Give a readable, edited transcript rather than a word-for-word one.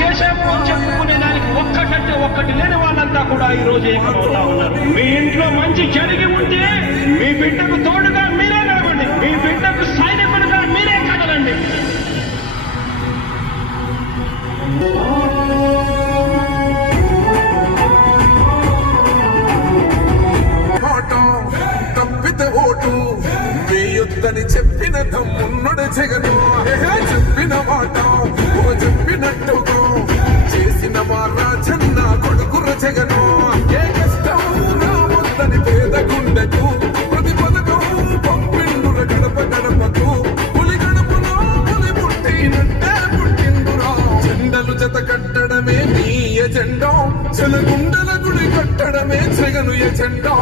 చేశాము అని చెప్పుకునే దానికి ఒక్కటంటే ఒక్కటి లేని వాళ్ళంతా కూడా ఈ రోజు ఏకమవుతా ఉన్నారు. మీ ఇంట్లో మంచి జరిగి ఉంటే మీ బిడ్డకు తోడుగా మీరే నడవండి, మీ బిడ్డకు సైనికులుగా మీరే కదలండి. తప్పితే ఓటు వేయొద్దని చెప్పిన తమ్మున్నడు జగను, చెప్పిన మాట చెప్పినట్టుగా చేసిన మా రాజన్న కొడుకుర జగను. ఏ కష్టం రావద్దని పేద గుండెకు ప్రతి పథకం పంపిండుర గడప గడపకు. పులి గడపలో పులి పుట్టినట్టే పుట్టిండురా. జెండలు జత కట్టడమే మీ ఎజెండా, జనగుండల గుడి కట్టడమే జగను ఎజెండా.